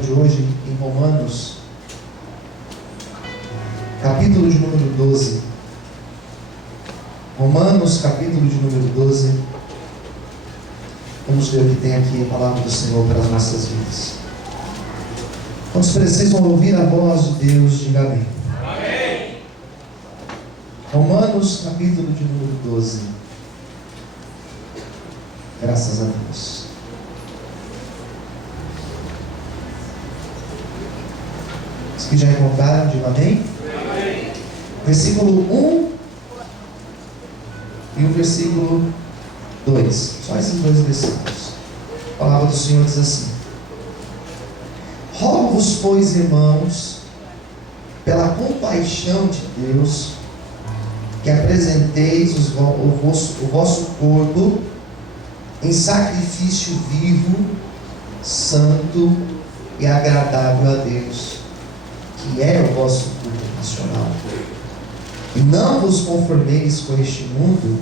de hoje em Romanos, capítulo de número 12. Romanos, capítulo de número 12. Vamos ver o que tem aqui a palavra do Senhor para as nossas vidas. Quantos precisam ouvir a voz de Deus, diga amém. Amém. Romanos, capítulo de número 12. Graças a Deus. Os que já encontraram, diga amém. Amém. Versículo 1 e o versículo 2. Só esses dois versículos. A palavra do Senhor diz assim: rogo-vos, pois, irmãos, pela compaixão de Deus, que apresenteis o vosso corpo em sacrifício vivo, santo e agradável a Deus, que é o vosso culto racional. E não vos conformeis com este mundo,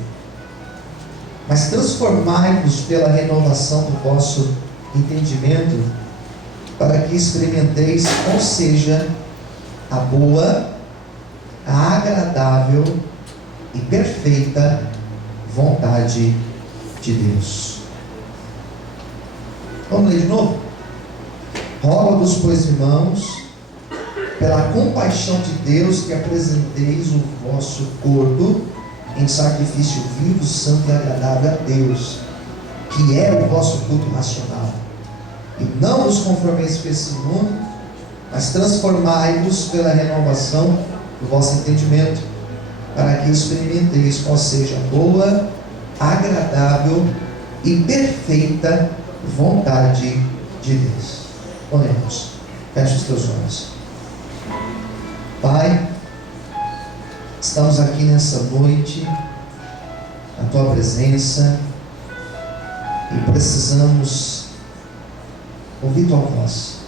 mas transformai-vos pela renovação do vosso entendimento, para que experimenteis qual seja a boa, a agradável e perfeita vontade de Deus. Vamos ler de novo? Rogo-vos, pois, irmãos, pela compaixão de Deus, que apresenteis o vosso corpo em sacrifício vivo, santo e agradável a Deus, que é o vosso culto racional. E não vos conformeis com esse mundo, mas transformai-vos pela renovação do vosso entendimento, para que experimenteis qual seja a boa, agradável e perfeita vontade de Deus. Oremos. Feche os teus olhos. Pai, estamos aqui nessa noite, na Tua presença, e precisamos ouvir Tua voz.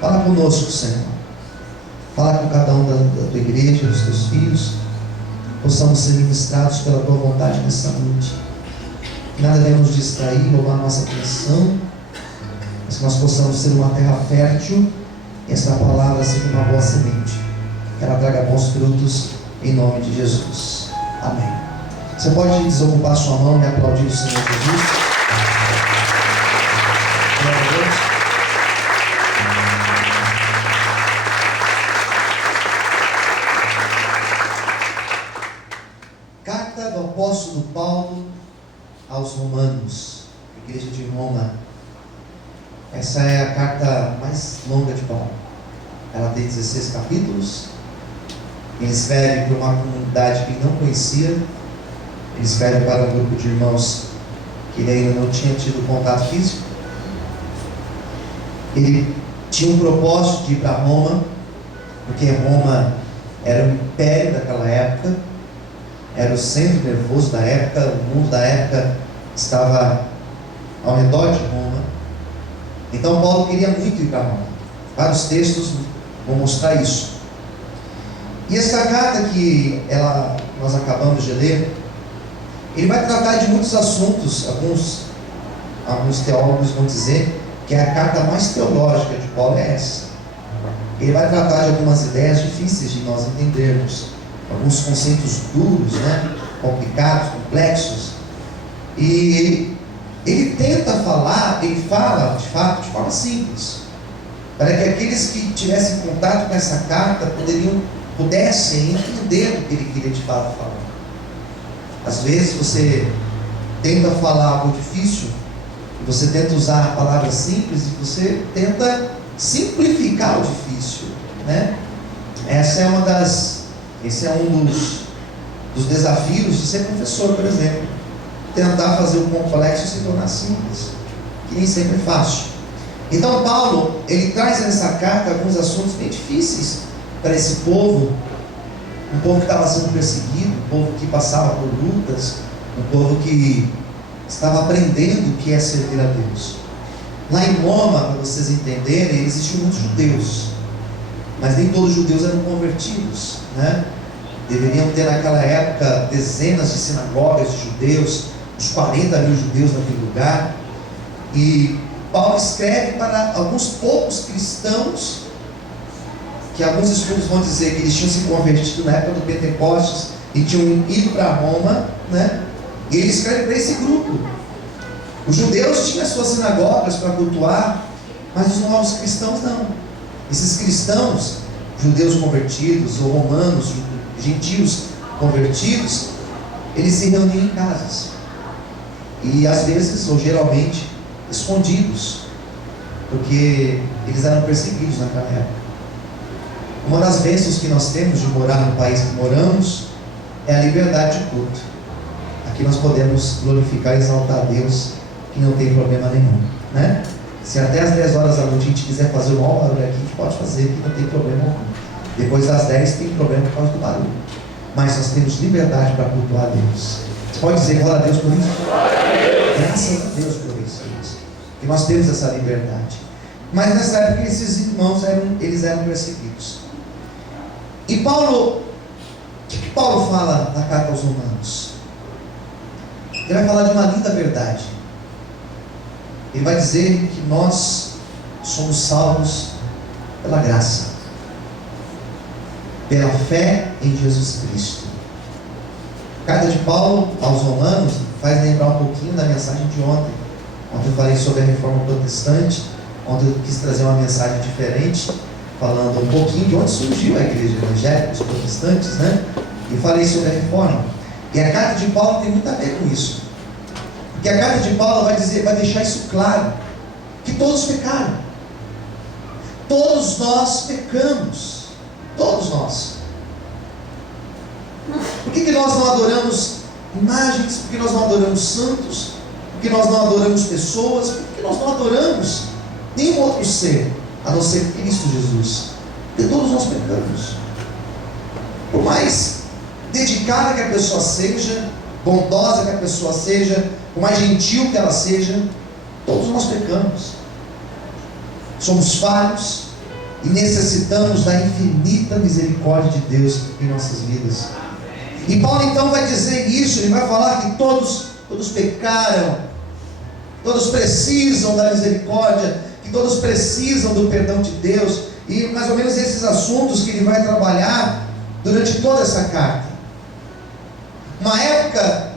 Fala conosco, Senhor. Fala com cada um da Tua igreja, dos Teus filhos, possamos ser ministrados pela Tua vontade nessa noite. Que nada venha nos distrair, roubar a nossa atenção, mas que nós possamos ser uma terra fértil, e essa palavra seja uma boa semente, que ela traga bons frutos, em nome de Jesus. Amém. Você pode desocupar sua mão e aplaudir o Senhor Jesus? Glória a Deus. Carta do apóstolo Paulo aos Romanos, igreja de Roma. Essa é a carta mais longa de Paulo. Ela tem 16 capítulos. Ele escreve para uma comunidade que ele não conhecia. Ele escreve para um grupo de irmãos que ele ainda não tinha tido contato físico. Ele tinha um propósito de ir para Roma, porque Roma era o império daquela época, era o centro nervoso da época, o mundo da época estava ao redor de Roma. Então Paulo queria muito ir para Roma. Vários textos vão mostrar isso. E essa carta que nós acabamos de ler, ele vai tratar de muitos assuntos. Alguns teólogos vão dizer que a carta mais teológica de Paulo é essa. Ele vai tratar de algumas ideias difíceis de nós entendermos, alguns conceitos duros, complicados, complexos. E ele tenta falar, ele fala de fato de forma simples, para que aqueles que tivessem contato com essa carta pudessem entender o que ele queria de fato falar. Às vezes você tenta falar algo difícil, e você tenta usar palavras simples, e você tenta simplificar o difícil, Esse é um dos desafios de ser professor, por exemplo. Tentar fazer o complexo se tornar simples, que nem sempre é fácil. Então Paulo, ele traz nessa carta alguns assuntos bem difíceis para esse povo, um povo que estava sendo perseguido, um povo que passava por lutas, um povo que estava aprendendo o que é servir a Deus. Lá em Roma, para vocês entenderem, existiam muitos judeus, mas nem todos os judeus eram convertidos, Deveriam ter naquela época dezenas de sinagogas de judeus, uns 40 mil judeus naquele lugar, e Paulo escreve para alguns poucos cristãos, que alguns estudos vão dizer que eles tinham se convertido na época do Pentecostes e tinham ido para Roma, né? E ele escreve para esse grupo. Os judeus tinham as suas sinagogas para cultuar, mas os novos cristãos não. Esses cristãos, judeus convertidos, ou romanos, gentios convertidos, eles se reuniam em casas. E às vezes, ou geralmente, escondidos, porque eles eram perseguidos naquela época. Uma das bênçãos que nós temos de morar no país que moramos é a liberdade de culto. Aqui nós podemos glorificar e exaltar a Deus, que não tem problema nenhum, né? Se até às 10 horas da noite a gente quiser fazer o maior barulho aqui, a gente pode fazer, que não tem problema algum. Depois das 10 tem problema por causa do barulho. Mas nós temos liberdade para cultuar a Deus. Você pode dizer glória a Deus por isso? Graças a Deus por isso. Que nós temos essa liberdade. Mas nessa época esses irmãos eles eram perseguidos. E Paulo, o que Paulo fala na carta aos Romanos? Ele vai falar de uma linda verdade. Ele vai dizer que nós somos salvos pela graça, pela fé em Jesus Cristo. A carta de Paulo aos Romanos faz lembrar um pouquinho da mensagem de ontem. Ontem eu falei sobre a reforma protestante. Ontem eu quis trazer uma mensagem diferente, falando um pouquinho de onde surgiu a igreja evangélica, os protestantes, né? E falei sobre a reforma. E a carta de Paulo tem muito a ver com isso. Porque a carta de Paulo vai deixar isso claro, que todos pecaram. Todos nós pecamos. Todos nós. Por que nós não adoramos imagens? Por que nós não adoramos santos? Por que nós não adoramos pessoas? Por que nós não adoramos nenhum outro ser, a não ser Cristo Jesus? Porque todos nós pecamos. Por mais dedicada que a pessoa seja, bondosa que a pessoa seja, por mais gentil que ela seja, todos nós pecamos. Somos falhos e necessitamos da infinita misericórdia de Deus em nossas vidas. E Paulo então vai dizer isso, ele vai falar que todos pecaram, todos precisam da misericórdia, que todos precisam do perdão de Deus, e mais ou menos esses assuntos que ele vai trabalhar durante toda essa carta. Uma época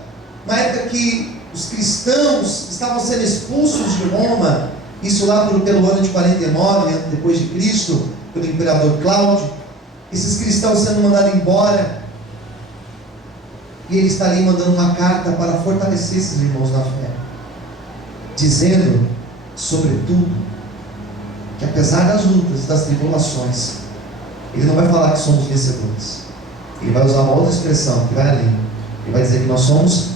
que os cristãos estavam sendo expulsos de Roma, isso lá pelo ano de 49 depois de Cristo, pelo imperador Cláudio. Esses cristãos sendo mandados embora, e ele está ali mandando uma carta para fortalecer esses irmãos na fé, dizendo, sobretudo, que apesar das lutas, das tribulações, ele não vai falar que somos vencedores. Ele vai usar uma outra expressão que vai além. Ele vai dizer que nós somos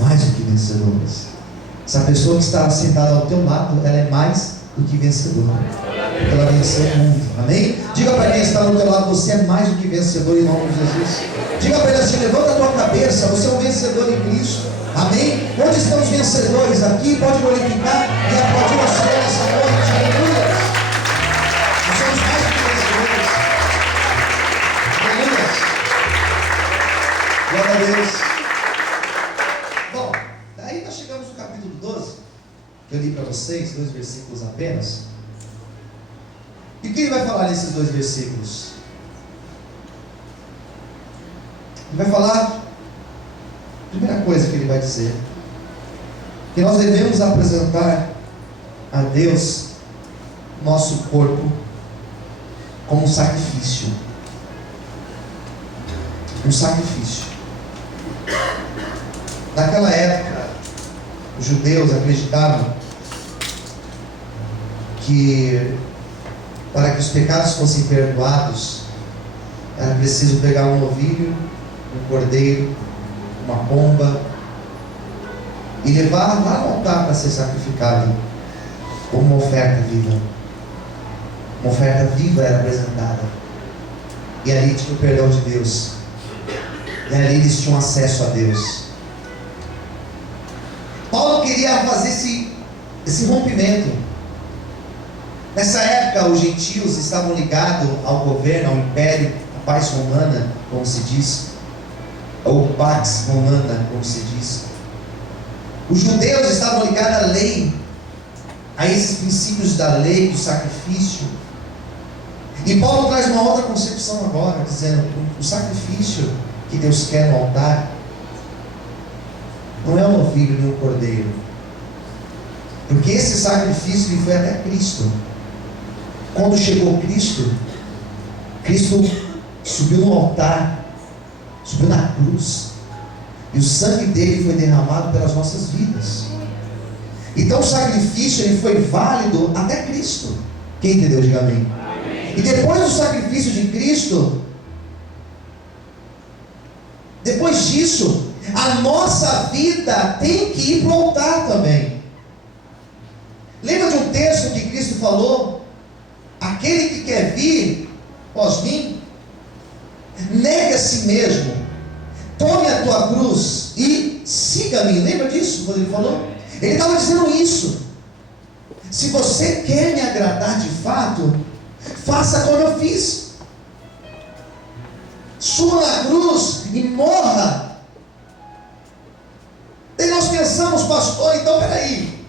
mais do que vencedores. Essa pessoa que está sentada ao teu lado, ela é mais do que vencedora, porque ela venceu o mundo. Amém? Diga para quem está ao teu lado, você é mais do que vencedor em nome de Jesus. Diga para ele assim, levanta a tua cabeça, você é um vencedor em Cristo. Amém? Onde estão os vencedores aqui? Pode glorificar e aplaudir o Senhor nessa noite. Aleluia! Nós somos mais do que vencedores. Aleluia! Glória a Deus. Bom, daí nós chegamos no capítulo 12, que eu li para vocês, 2 versículos apenas. E o que ele vai falar nesses 2 versículos? Ele vai falar, primeira coisa que ele vai dizer, que nós devemos apresentar a Deus nosso corpo como um sacrifício. Um sacrifício. Naquela época, os judeus acreditavam que para que os pecados fossem perdoados, era preciso pegar um novilho, um cordeiro, uma pomba e levar lá no altar para ser sacrificado como uma oferta viva. Uma oferta viva era apresentada, e ali tinha o perdão de Deus, e ali eles tinham acesso a Deus. Paulo queria fazer esse rompimento. Nessa época os gentios estavam ligados ao governo, ao império, à paz romana, como se diz, ou pax romana, como se diz. Os judeus estavam ligados à lei a esses princípios da lei, do sacrifício. E Paulo traz uma outra concepção agora, dizendo: o sacrifício que Deus quer no altar não é um novilho nem um cordeiro, porque esse sacrifício ele foi até Cristo. Quando chegou Cristo subiu no altar, subiu na cruz, e o sangue dele foi derramado pelas nossas vidas. Então o sacrifício ele foi válido até Cristo. Quem entendeu, diga amém. E depois do sacrifício de Cristo, depois disso, a nossa vida tem que ir para o altar também. Lembra de um texto que Cristo falou: aquele que quer vir após mim, negue a si mesmo, tome a tua cruz e siga-me. Lembra disso quando ele falou? Ele estava dizendo isso: se você quer me agradar de fato, faça como eu fiz. Suba na cruz e morra. Daí nós pensamos, pastor, então peraí,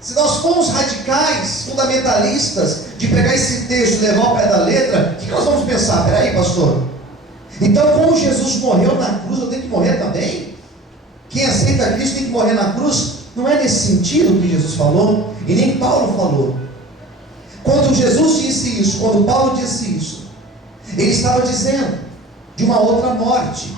se nós formos radicais, fundamentalistas, de pegar esse texto e levar ao pé da letra, o que nós vamos pensar? Peraí, pastor, então como Jesus morreu na cruz, eu tenho que morrer também? Quem aceita Cristo tem que morrer na cruz? Não é nesse sentido que Jesus falou, e nem Paulo falou. Quando Jesus disse isso, quando Paulo disse isso, ele estava dizendo de uma outra morte.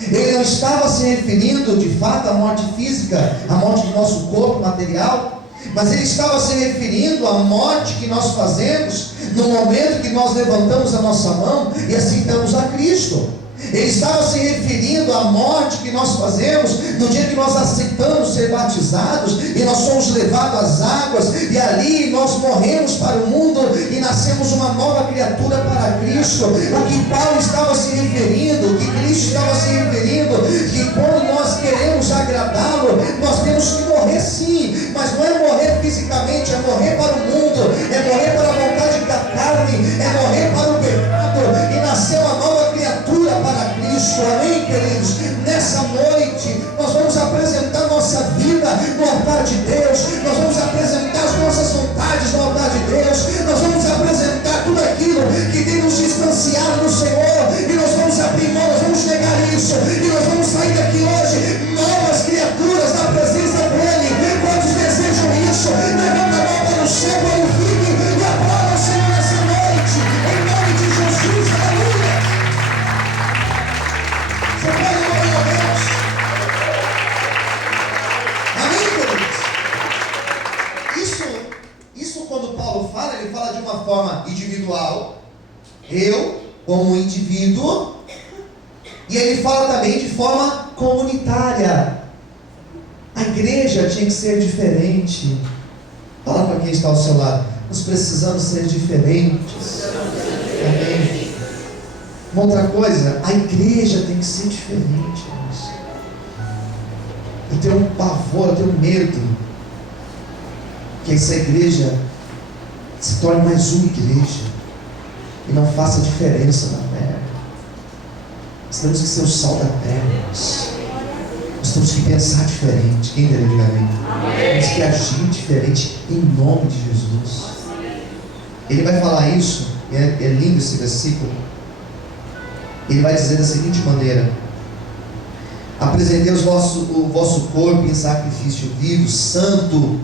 Ele não estava se referindo de fato à morte física, à morte do nosso corpo material, mas ele estava se referindo à morte que nós fazemos no momento que nós levantamos a nossa mão e aceitamos a Cristo. Ele estava se referindo à morte que nós fazemos no dia que nós aceitamos ser batizados e nós somos levados às águas, e ali nós morremos para o mundo e nascemos uma nova criatura para Cristo. O que Paulo estava se referindo, o que Cristo estava se referindo, que quando nós queremos agradá-lo, nós temos que morrer sim, mas não é morrer fisicamente, é morrer para o mundo, é morrer para a vontade da carne, é morrer para o pecado e nascer uma nova criatura para Cristo. Amém, queridos? Nessa noite nós vamos apresentar nossa vida no altar de Deus, nós vamos apresentar as nossas vontades no altar de Deus, nós vamos apresentar tudo aquilo que tem nos distanciado do Senhor, e nós vamos abrir mão, nós vamos negar isso, e nós vamos sair daqui hoje novas criaturas na presença dEle. Quantos desejam isso? Levanta a mão para o céu, para o filho, e aplauda o Senhor nessa noite, em nome de Jesus. Aleluia! Você pode louvar a Deus? Amém, queridos? Isso quando Paulo fala, ele fala de uma forma individual, eu como indivíduo, e ele fala também de forma comunitária. A igreja tinha que ser diferente. Fala para quem está ao seu lado: nós precisamos ser diferentes. Amém. Uma outra coisa, a igreja tem que ser diferente. Eu tenho um pavor, eu tenho medo que essa igreja se torne mais uma igreja e não faça diferença na terra. Nós temos que ser o sal da terra. Nós temos que pensar diferente. Quem entendeu? Diga amém. Temos que agir diferente em nome de Jesus. Ele vai falar isso, e é lindo esse versículo. Ele vai dizer da seguinte maneira: apresentei o vosso corpo em sacrifício vivo, santo.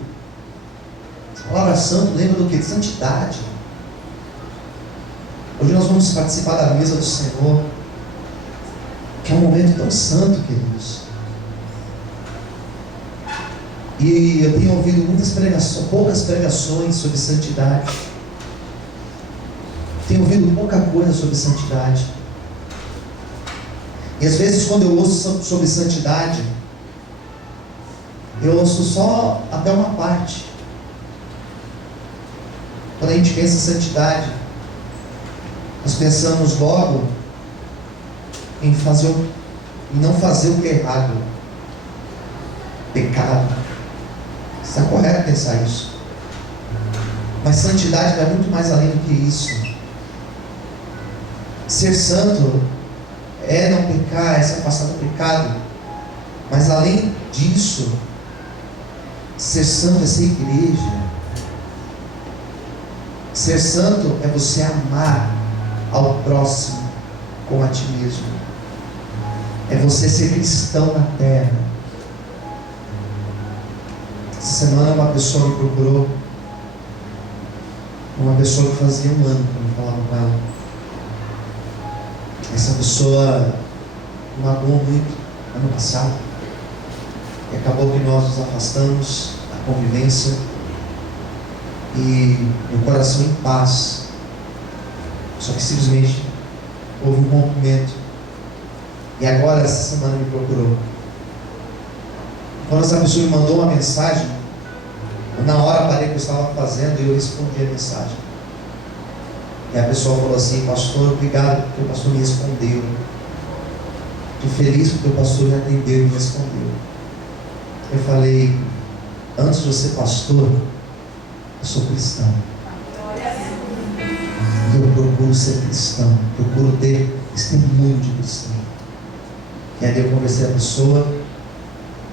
A palavra santo lembra do que? De santidade. Hoje nós vamos participar da mesa do Senhor, que é um momento tão santo, queridos. E eu tenho ouvido muitas pregações, poucas pregações sobre santidade. Tenho ouvido pouca coisa sobre santidade. E às vezes quando eu ouço sobre santidade, eu ouço só até uma parte. Quando a gente pensa em santidade, nós pensamos logo em não fazer o que é errado, pecado. Está correto pensar isso, mas santidade vai muito mais além do que isso. Ser santo é não pecar, é se afastar do pecado, mas além disso, Ser santo é ser igreja. Ser santo é você amar ao próximo como a ti mesmo. É você ser cristão na terra. Essa semana uma pessoa me procurou, uma pessoa que fazia um ano que eu não falava com ela. Essa pessoa me magoou muito ano passado, e acabou que nós nos afastamos da convivência, e meu coração em paz. Só que simplesmente houve um rompimento, e agora essa semana me procurou. Quando essa pessoa me mandou uma mensagem, na hora parei o que eu estava fazendo e eu respondi a mensagem. E a pessoa falou assim: pastor, obrigado porque o pastor me respondeu. Estou feliz porque o pastor me atendeu e me respondeu. Eu falei: antes de eu ser pastor, eu sou cristão. E eu procuro ser cristão, procuro ter testemunho de cristão. E aí eu conversei a pessoa,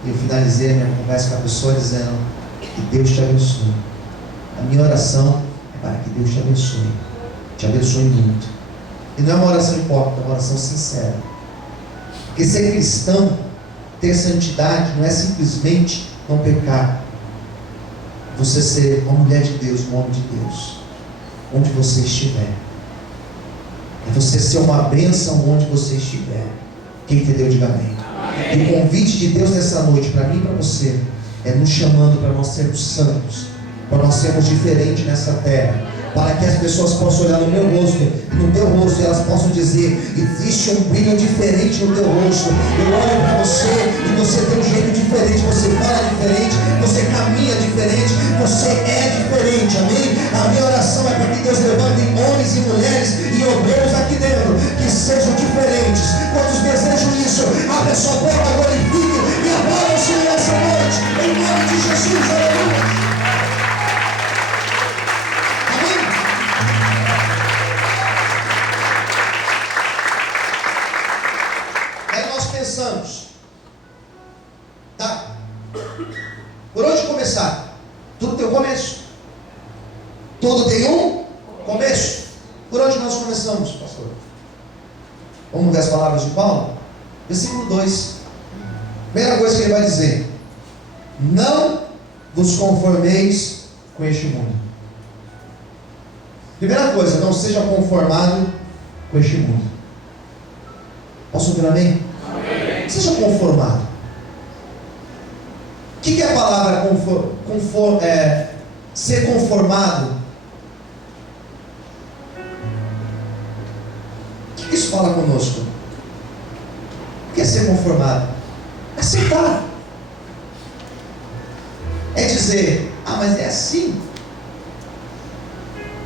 e eu finalizei a minha conversa com a pessoa dizendo: que Deus te abençoe. A minha oração é para que Deus te abençoe muito. E não é uma oração hipócrita, é uma oração sincera. Porque ser cristão, ter santidade, não é simplesmente não pecar. Você ser uma mulher de Deus, um homem de Deus, onde você estiver. É você ser uma bênção onde você estiver. Quem entendeu, diga amém. E o convite de Deus nessa noite, para mim e para você, é nos chamando para nós sermos santos, para nós sermos diferentes nessa terra, para que as pessoas possam olhar no meu rosto, no teu rosto, e elas possam dizer: existe um brilho diferente no teu rosto. Eu olho para você e você tem um jeito diferente, você fala diferente, você caminha diferente, você é diferente, amém? A minha oração é para que Deus levante homens e mulheres e obreiros aqui dentro, que sejam diferentes. Quantos desejam isso? Abre a sua boca, glorifique e adore o Senhor essa noite, em nome de Jesus, aleluia. Pensamos, tá? Por onde começar? Tudo tem um começo. Tudo tem um começo. Por onde nós começamos, pastor? Vamos ver as palavras de Paulo? Versículo 2. Primeira coisa que ele vai dizer: não vos conformeis com este mundo. Primeira coisa, não seja conformado com este mundo. Posso ouvir amém? Seja conformado. O que é a palavra ser conformado? O que isso fala conosco? O que é ser conformado? Aceitar. É dizer: ah, mas é assim.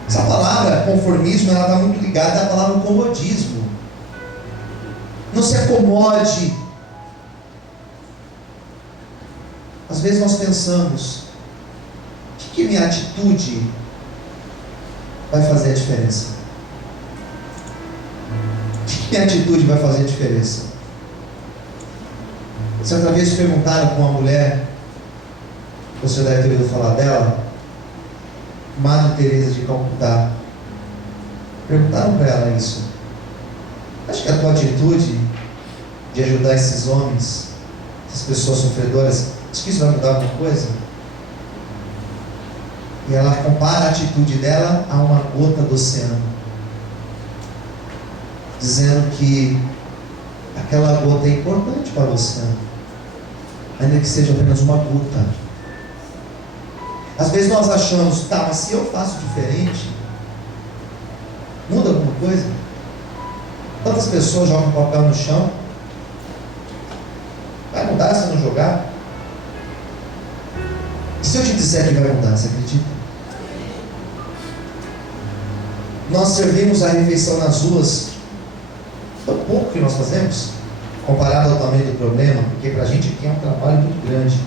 Essa palavra conformismo, ela está muito ligada à palavra comodismo. Não se acomode. Às vezes nós pensamos: o que minha atitude vai fazer a diferença? O que minha atitude vai fazer a diferença? Certa vez perguntaram para uma mulher, você deve ter ouvido falar dela, Madre Teresa de Calcutá. Perguntaram para ela isso: acho que a tua atitude de ajudar esses homens, essas pessoas sofredoras, acho que isso vai mudar alguma coisa? E ela compara a atitude dela a uma gota do oceano, dizendo que aquela gota é importante para o oceano, ainda que seja apenas uma gota. Às vezes nós achamos: tá, mas se eu faço diferente, muda alguma coisa? Quantas pessoas jogam papel no chão? Vai mudar se eu não jogar? E se eu te disser que vai mudar, você acredita? Nós servimos a refeição nas ruas, tão pouco que nós fazemos, comparado ao tamanho do problema, porque para a gente aqui é um trabalho muito grande.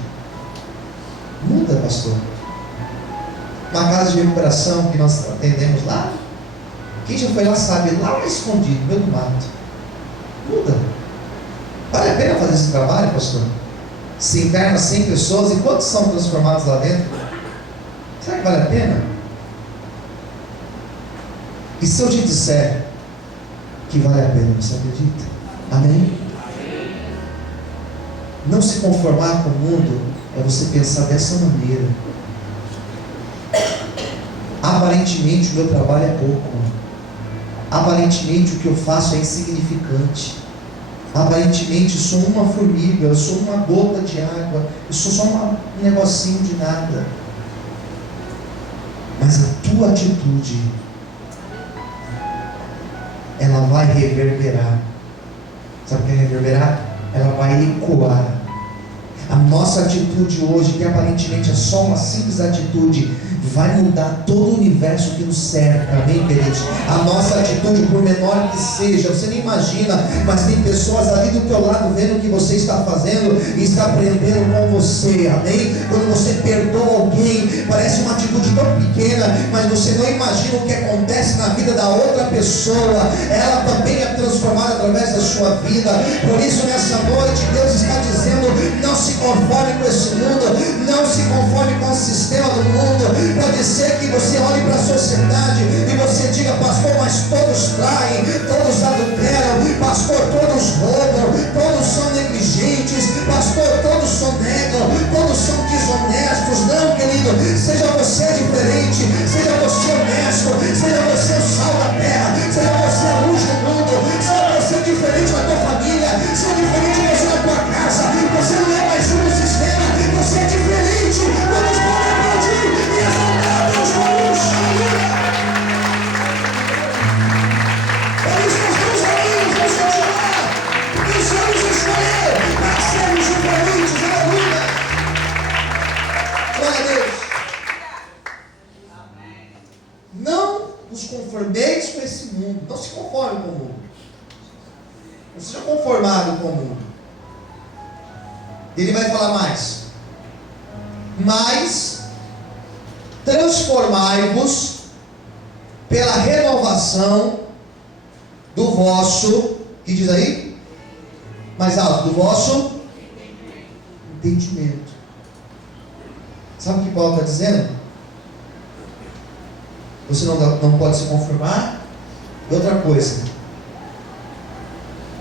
Muda, pastor. Uma casa de recuperação que nós atendemos lá, quem já foi lá sabe, lá escondido, no meio do mato. Muda. Vale a pena fazer esse trabalho, pastor? se interna 100 pessoas, e quantos são transformados lá dentro? Será que vale a pena? E se eu te disser que vale a pena, você acredita? Amém? Não se conformar com o mundo é você pensar dessa maneira. Aparentemente o meu trabalho é pouco. Aparentemente o que eu faço é insignificante. Aparentemente eu sou uma formiga, eu sou uma gota de água, eu sou só um negocinho de nada. Mas a tua atitude, ela vai reverberar. Sabe o que é reverberar? Ela vai ecoar. A nossa atitude hoje, que aparentemente é só uma simples atitude, vai mudar todo o universo que nos cerca, amém, queridos? A nossa atitude, por menor que seja, você nem imagina, mas tem pessoas ali do teu lado vendo o que você está fazendo e está aprendendo com você, amém? Quando você perdoa alguém, parece uma atitude tão pequena, mas você não imagina o que acontece na vida da outra pessoa. Ela também é transformada através da sua vida. Por isso, nessa noite, Deus está dizendo: não se conforme com esse mundo, não se conforme com o sistema do mundo. Pode ser que você olhe para a sociedade e você diga: pastor, mas todos traem, todos adulteram, pastor, todos roubam, todos são negligentes, pastor, todos sonegam, todos são desonestos. Não, querido, seja você diferente, seja você honesto, seja você o sal da terra, seja você a luz do mundo, seja você diferente da tua família, seja diferente você da tua casa. Você não é mais um no sistema, você é diferente. Vamos podem aplaudir e exaltar Deus com luz. Por isso nós estamos reunidos, vamos continuar, porque o Senhor nos escolheu para sermos diferentes. Aleluia. Glória a Deus. Não nos conformeis com esse mundo. Não se conforme com o mundo. Não seja conformado com o mundo. Ele vai falar mais. Mas transformai-vos pela renovação do vosso, que diz aí? Mais alto, do vosso entendimento. Sabe o que Paulo está dizendo? Você não pode se conformar. E outra coisa,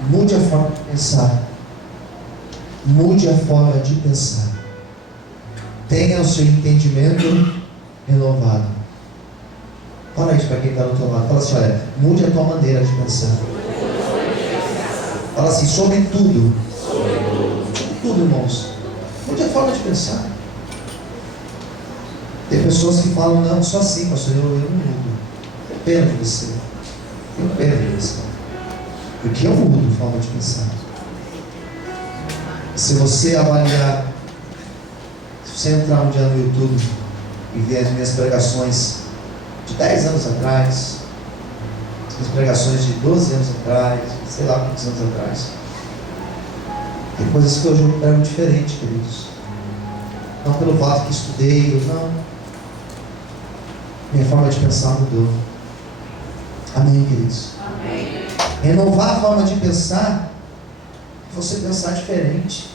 mude a forma de pensar. Mude a forma de pensar. Tenha o seu entendimento renovado. Fala isso para quem está do teu lado. Fala assim: olha, mude a tua maneira de pensar. Fala assim: sobre tudo. Tudo, irmãos. Mude a forma de pensar. Tem pessoas que falam: não, só assim, pastor, eu não mudo. Eu pena de você. Eu pena de você. Porque eu mudo a forma de pensar. Se você avaliar, se você entrar um dia no YouTube e ver as minhas pregações de 10 anos atrás, as pregações de 12 anos atrás, sei lá quantos anos atrás, tem coisas que hoje eu prego diferente, queridos. Não pelo fato que estudei, não. Minha forma de pensar mudou. Amém, queridos? Amém. Renovar a forma de pensar é você pensar diferente.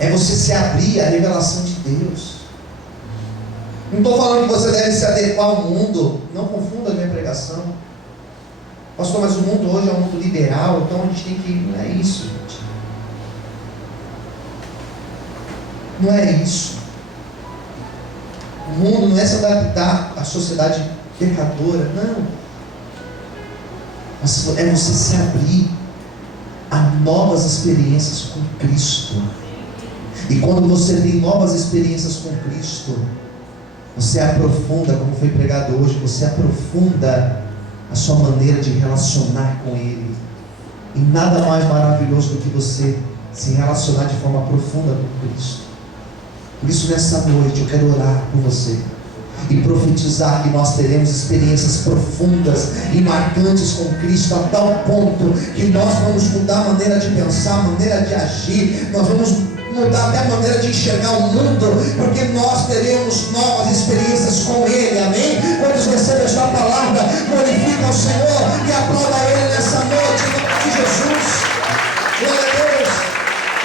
É você se abrir à revelação de Deus. Não estou falando que você deve se adequar ao mundo. Não confunda a minha pregação. Pastor, mas o mundo hoje é um mundo liberal, então a gente tem que... Não é isso, gente. Não é isso. O mundo não é se adaptar à sociedade pecadora, não. Mas é você se abrir a novas experiências com Cristo. E quando você tem novas experiências com Cristo, você aprofunda, como foi pregado hoje, você aprofunda a sua maneira de relacionar com Ele. E nada mais maravilhoso do que você se relacionar de forma profunda com Cristo. Por isso, nessa noite, eu quero orar por você e profetizar que nós teremos experiências profundas e marcantes com Cristo, a tal ponto que nós vamos mudar a maneira de pensar, a maneira de agir, nós vamos mudar até a maneira de enxergar o mundo, porque nós teremos novas experiências com Ele, amém? Quando recebem esta palavra, glorifica o Senhor e aplauda Ele nessa noite, em nome de Jesus. Glória a Deus,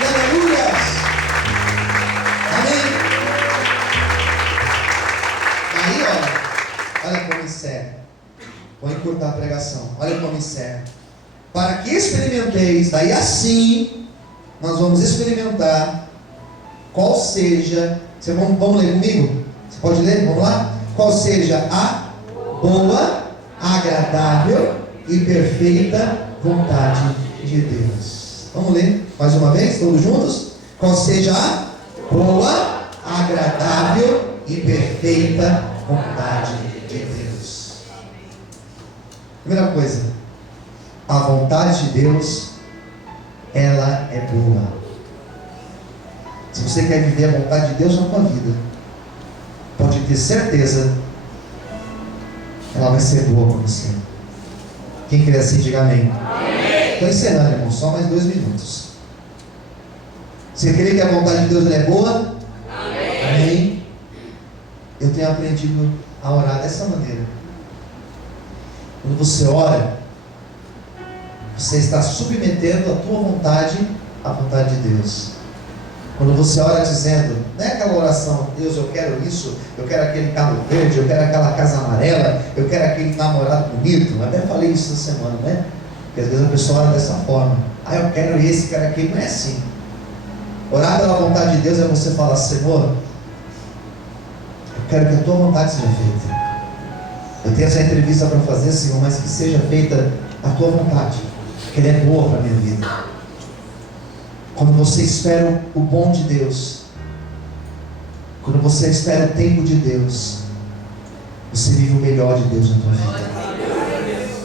aleluia. encerra. Vou encurtar a pregação. Olha como encerra. Para que experimenteis, daí assim, nós vamos experimentar qual seja, vamos ler comigo? Você pode ler? Vamos lá? Qual seja a boa, agradável e perfeita vontade de Deus. Vamos ler mais uma vez, todos juntos? Qual seja a boa, agradável e perfeita vontade de Deus. Primeira coisa, a vontade de Deus, ela é boa. Se você quer viver a vontade de Deus na tua vida, pode ter certeza, ela vai ser boa para você. Quem crê assim, diga amém. Estou encerrando, irmão, só mais 2 minutos. Você crê que a vontade de Deus é boa? Amém. Eu tenho aprendido a orar dessa maneira. Quando você ora, você está submetendo a tua vontade à vontade de Deus. Quando você ora dizendo, não é aquela oração, Deus, eu quero isso, eu quero aquele carro verde, eu quero aquela casa amarela, eu quero aquele namorado bonito. Eu até falei isso essa semana, né? Porque às vezes a pessoa ora dessa forma. Eu quero esse, quero aquele. Não é assim. Orar pela vontade de Deus é você falar, Senhor, eu quero que a tua vontade seja feita. Eu tenho essa entrevista para fazer, Senhor, mas que seja feita a tua vontade, porque ela é boa para a minha vida. Quando você espera o bom de Deus, quando você espera o tempo de Deus, você vive o melhor de Deus na tua vida.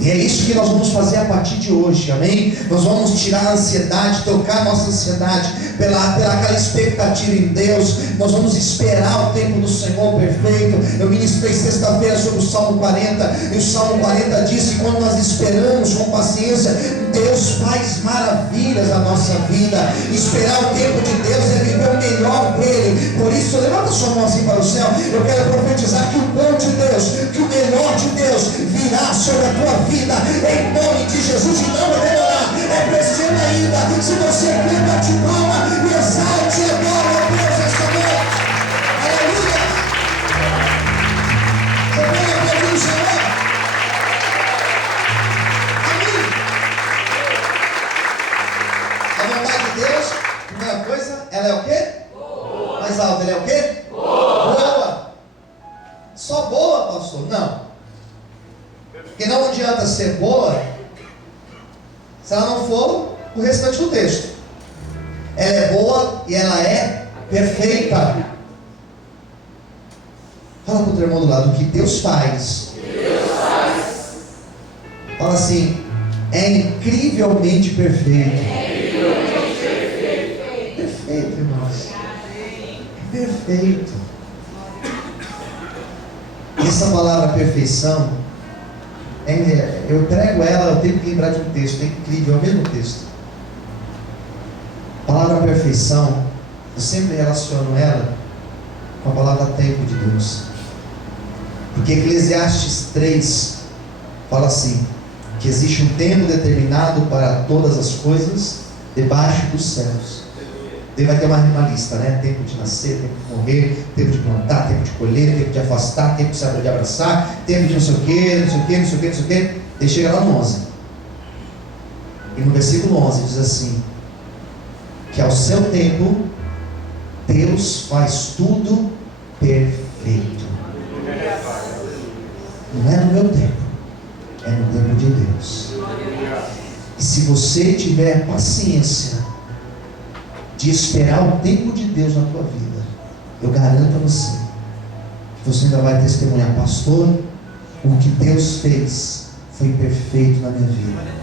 E é isso que nós vamos fazer a partir de hoje, amém? Nós vamos tirar a ansiedade, trocar a nossa ansiedade pela aquela expectativa em Deus. Nós vamos esperar o tempo do Senhor perfeito. Eu ministrei sexta-feira sobre o Salmo 40, e o Salmo 40 diz que quando nós esperamos com paciência, Deus faz maravilhas na nossa vida. Esperar o tempo de Deus é viver o melhor dele. Por isso, levanta sua mão assim para o céu. Eu quero profetizar que o bom de Deus, que o melhor de Deus virá sobre a tua vida, em nome de Jesus, e não vai demorar. É preciso ainda. Se você crê, bate palma e exalte e adora a Deus esta noite. Aleluia. Você pode aplaudir o Senhor? Amém. A vontade de Deus, primeira coisa, ela é o quê? Boa. Mais alto, ela é o quê? Boa. Boa. Só boa, pastor? Não. Porque não adianta ser boa se ela não for o restante do texto. Ela é boa e ela é perfeita. Fala para o teu irmão do lado, o que Deus faz. Fala assim, é incrivelmente perfeito. Perfeito, irmãos. Perfeito. Essa palavra perfeição, eu prego ela, eu tenho que lembrar de um texto, é incrível, é o mesmo texto. A palavra perfeição, eu sempre relaciono ela com a palavra tempo de Deus. Porque Eclesiastes 3 fala assim, que existe um tempo determinado para todas as coisas debaixo dos céus. Ele vai ter uma lista, né? Tempo de nascer, tempo de morrer, tempo de plantar, tempo de colher, tempo de afastar, tempo de abraçar, tempo de não sei o que, não sei o que, não sei o que, não sei o que. Ele chega lá no 11. E no versículo 11 diz assim, que ao seu tempo, Deus faz tudo perfeito. Não é no meu tempo, é no tempo de Deus. E se você tiver paciência de esperar o tempo de Deus na tua vida, eu garanto a você que você ainda vai testemunhar, pastor, o que Deus fez foi perfeito na minha vida.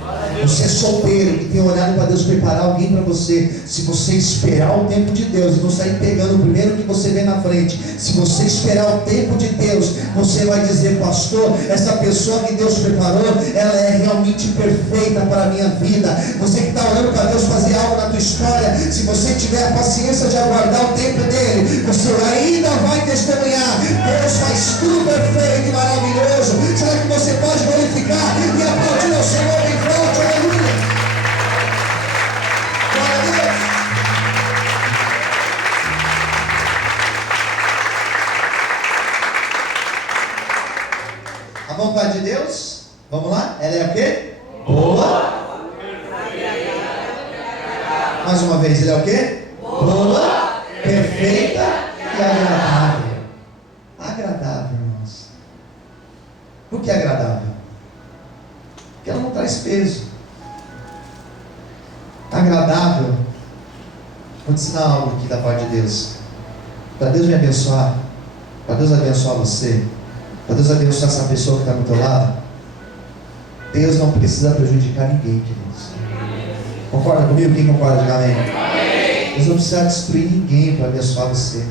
Você é solteiro que tem olhado para Deus preparar alguém para você, se você esperar o tempo de Deus e não sair pegando o primeiro que você vê na frente, se você esperar o tempo de Deus, você vai dizer, pastor, essa pessoa que Deus preparou, ela é realmente perfeita para a minha vida. Você que está orando para Deus fazer algo na tua história, se você tiver a paciência de aguardar o tempo dele, você ainda vai testemunhar. Deus faz tudo perfeito e maravilhoso. Será que você pode glorificar e aplaudir ao Senhor bem forte? Aleluia! Glória a Deus! A vontade de Deus, vamos lá? Ela é o quê? Boa. Mais uma vez, ele é o quê? Boa, perfeita e agradável. Agradável, irmãos. Por que agradável? Porque ela não traz peso. Agradável. Vou te ensinar algo aqui da parte de Deus. Para Deus me abençoar, para Deus abençoar você, para Deus abençoar essa pessoa que está do teu lado, Deus não precisa prejudicar ninguém, queridos. Concorda comigo? Quem concorda? Diga amém. Deus não precisa destruir ninguém para abençoar você.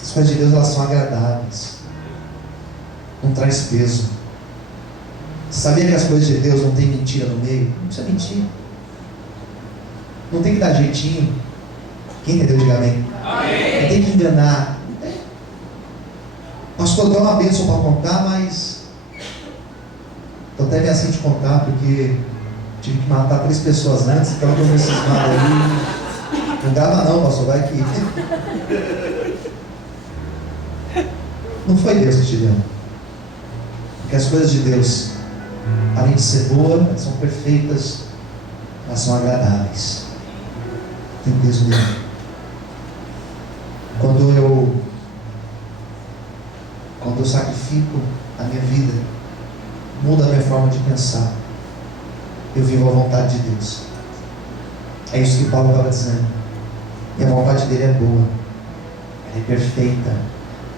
As coisas de Deus, elas são agradáveis. Não traz peso. Você sabia que as coisas de Deus não tem mentira no meio? Não precisa mentir. Não tem que dar jeitinho. Quem entendeu? Diga amém. Não tem que enganar. Não tem. Pastor, deu uma bênção para contar, mas estou até meio assim de contar, porque tive que matar 3 pessoas antes, então eu estou meio cismado aí. Não grava não, pastor, vai aqui. Não foi Deus que te deu. Porque as coisas de Deus, além de ser boas, elas são perfeitas, elas são agradáveis. Tem peso nele. Quando eu sacrifico a minha vida, muda a minha forma de pensar, eu vivo a vontade de Deus. É isso que Paulo estava dizendo. E a vontade dele é boa, ela é perfeita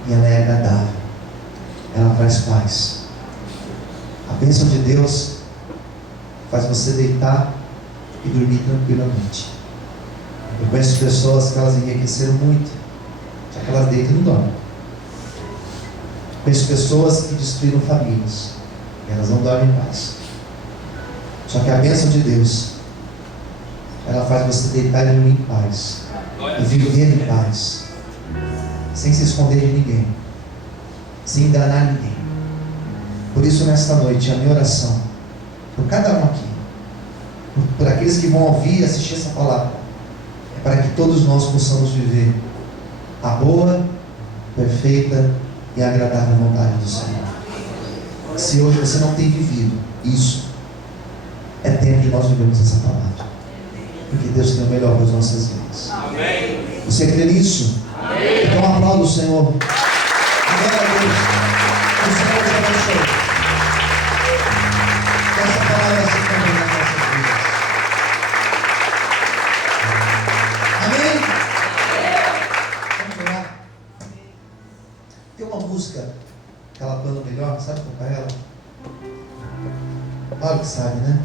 e ela é agradável. Ela traz paz. A bênção de Deus faz você deitar e dormir tranquilamente. Eu conheço pessoas que elas enriqueceram muito, só que elas deitam e não dormem. Conheço pessoas que destruíram famílias, e elas não dormem em paz. Só que a bênção de Deus, ela faz você deitar e dormir em paz, e viver em paz, sem se esconder de ninguém, sem enganar ninguém. Por isso, nesta noite, a minha oração, por cada um aqui, por aqueles que vão ouvir e assistir essa palavra, é para que todos nós possamos viver a boa, perfeita e agradável vontade do Senhor. Se hoje você não tem vivido isso, é tempo de nós vivermos essa palavra, porque Deus tem o melhor para as nossas vidas. Amém. Você crê nisso? Amém. Então aplauda o Senhor. Glória a Deus. O Senhor te abençoe. Que essa palavra se cumpra nas nossas vidas. Amém? Vamos orar. Tem uma música, aquela plano melhor, sabe tocar ela? Claro que sabe, né?